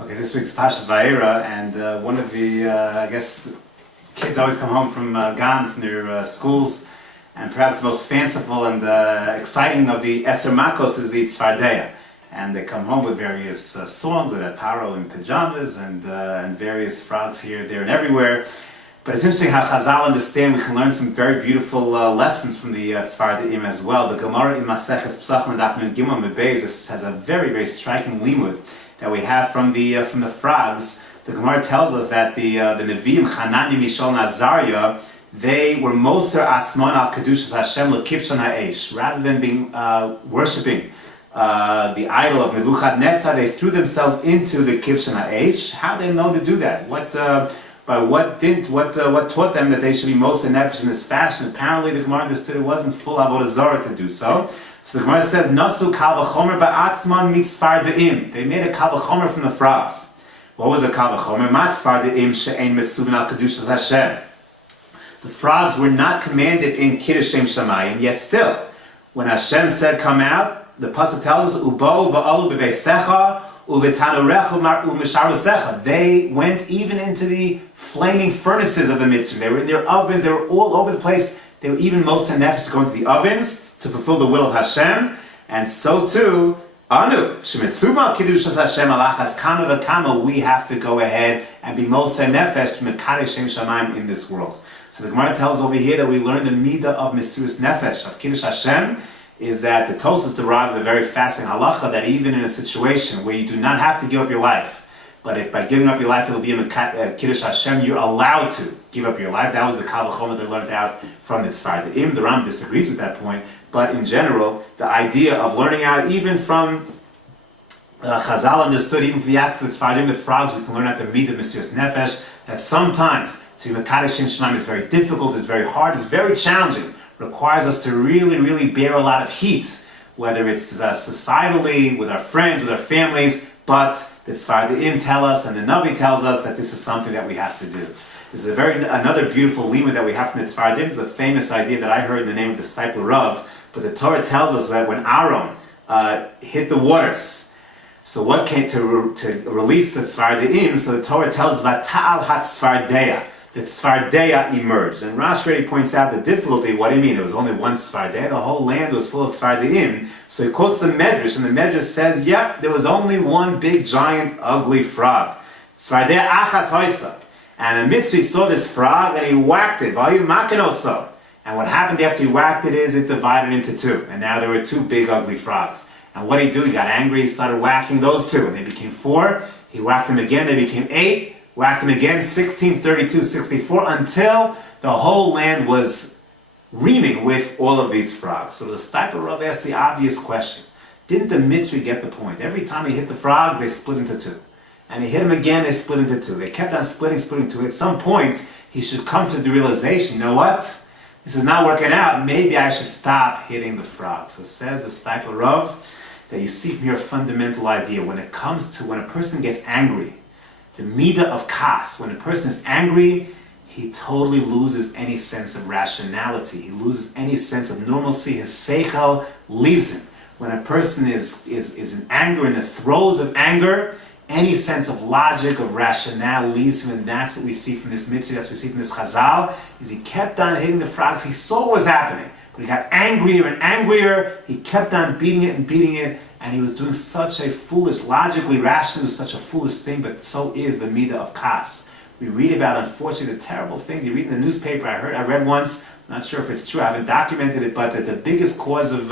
Okay, this week's Parshat Vayera, and one of the, kids always come home from Gan, from their schools, and perhaps the most fanciful and exciting of the Eser Makos is the Tzvardeya. And they come home with various songs, and a paro in pajamas, and various frogs here, there, and everywhere. But it's interesting how Chazal understand we can learn some very beautiful lessons from the Tzvardeim as well. The Gemara in Maseches Pesachim Daf Nun Gimel Mebeis has a very, very striking limud that we have from the frogs. The Gemara tells us that the Nevi'im Hanani, Mishael, and Azariah, they were moser atzmon al kedushas Hashem lekipshon ha'esh. Rather than being worshiping the idol of Nebuchadnezzar, they threw themselves into the kipshon ha'esh. How do they know to do that? What taught them that they should be moser nefesh in this fashion? Apparently, the Gemara understood it wasn't full avodah zarah to do so. So the Gemara said, "Nasu kal v'chomer ba'atzman mitzvardeim." They made a kal v'chomer from the frogs. What was a kal v'chomer? Matzvardeim she'ein mitzuvin al kedushas Hashem. The frogs were not commanded in Kiddush Shem Shamayim, yet still, when Hashem said, "Come out," the pasuk tells us, "Ubo va'alu b'veisecha u'v'tanurecha u'misharusecha." They went even into the flaming furnaces of the mitzvah. They were in their ovens. They were all over the place. They were even moser nefesh to go into the ovens to fulfill the will of Hashem, and so too, anu shemitzuva kedushas Hashem alachas kama v'kama. We have to go ahead and be moser nefesh to mekadesh Shem Shamayim in this world. So the Gemara tells over here that we learn the midah of Mesiras Nefesh, of Kiddush Hashem, is that the Tosas derives a very fascinating halacha that even in a situation where you do not have to give up your life, but if by giving up your life it will be a Kiddush Hashem, you're allowed to give up your life. That was the Kal V'chomer they learned out from the Tzvardeim. The Ram disagrees with that point, but in general, the idea of learning out even from Chazal understood, even from the acts of the Tzvardeim, the frogs, we can learn out the midah of Mesiras Nefesh, that sometimes to be Mekadesh Shem Shamayim is very difficult, is very hard, is very challenging. Requires us to really, really bear a lot of heat, whether it's societally, with our friends, with our families, but the Tzvardeim tell us, and the Navi tells us that this is something that we have to do. This is another beautiful lima that we have from the Tzvardeim. It's a famous idea that I heard in the name of the disciple Rav, but the Torah tells us that when Aaron hit the waters, so what came to release the Tzvardeim? So the Torah tells us, Vata'al ha-Tzvardeya. The Tzvardeya emerged. And Rashi already points out the difficulty. What do you mean? There was only one Tzvardeya. The whole land was full of Tzvardeim. So he quotes the Medrash, and the Medrash says, yep, there was only one big, giant, ugly frog. Tzvardeya achas hoisa. And the Mitzri saw this frog, and he whacked it. Vayu makenoso. And what happened after he whacked it is it divided into two. And now there were two big, ugly frogs. And what did he do? He got angry. He started whacking those two. And they became 4. He whacked them again. They became 8. Whacked them again, 16, 32, 64, until the whole land was reaming with all of these frogs. So the Stipler Rav asked the obvious question. Didn't the Mitzri get the point? Every time he hit the frog, they split into 2. And he hit him again, they split into 2. They kept on splitting 2. At some point, he should come to the realization, you know what? This is not working out. Maybe I should stop hitting the frog. So says the Stipler Rav that you see from your fundamental idea. When it comes to when a person gets angry, the midah of kas, when a person is angry, he totally loses any sense of rationality. He loses any sense of normalcy. His seichel leaves him. When a person is in anger, in the throes of anger, any sense of logic, of rationale leaves him, and that's what we see from this mitzvah, that's what we see from this chazal, is he kept on hitting the frogs. He saw what was happening, but he got angrier and angrier. He kept on beating it, and he was doing such a foolish, logically, rationally, such a foolish thing, but so is the midah of kas. We read about, unfortunately, the terrible things. You read in the newspaper, I read once, I'm not sure if it's true, I haven't documented it, but that the biggest cause of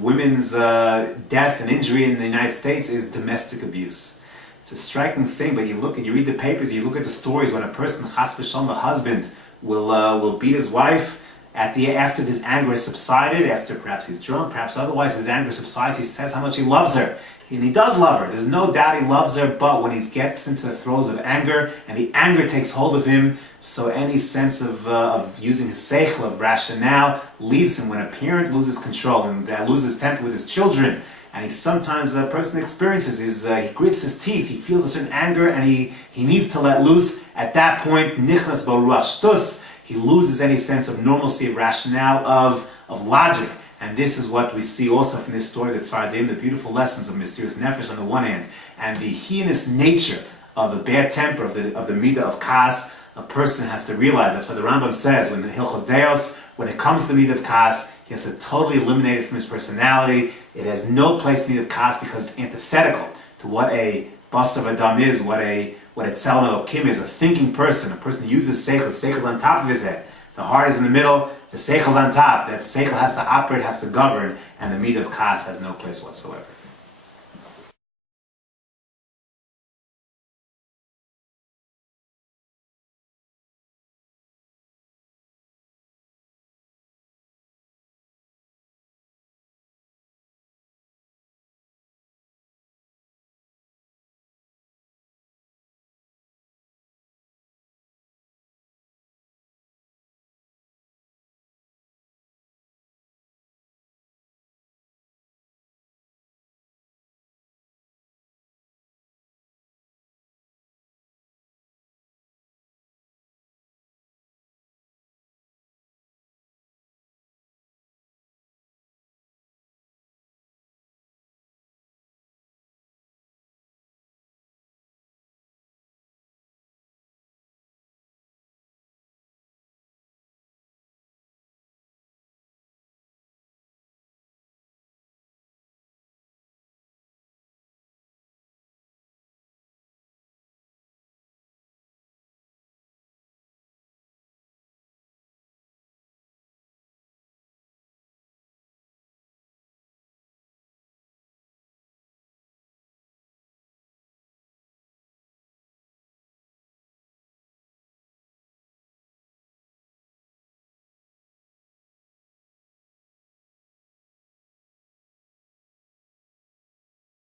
women's death and injury in the United States is domestic abuse. It's a striking thing, but you read the papers, you look at the stories when a person, chas v'shalom, a husband, will beat his wife, after this anger has subsided, after perhaps he's drunk, perhaps otherwise his anger subsides, he says how much he loves her. And he does love her. There's no doubt he loves her, but when he gets into the throes of anger, and the anger takes hold of him, so any sense of using his seichel, of rationale, leaves him. When a parent loses control and loses temper with his children, and sometimes a person experiences he grits his teeth, he feels a certain anger, and he needs to let loose. At that point, nichnas b'ruach shtus, he loses any sense of normalcy, of rationale, of logic. And this is what we see also from this story, the Tzvardim, the beautiful lessons of Mesiras Nefesh on the one hand, and the heinous nature of the bad temper, of the midah of kas. A person has to realize, that's what the Rambam says, when the Hilchos Deos, when it comes to the midah of kas, he has to totally eliminate it from his personality. It has no place in the midah of kas because it's antithetical to what a Basar Adam is, what a Tzelem Elokim is, a thinking person, a person who uses seichel. Seichel is on top of his head. The heart is in the middle, the seichel is on top. That seichel has to operate, has to govern, and the midah of kas has no place whatsoever.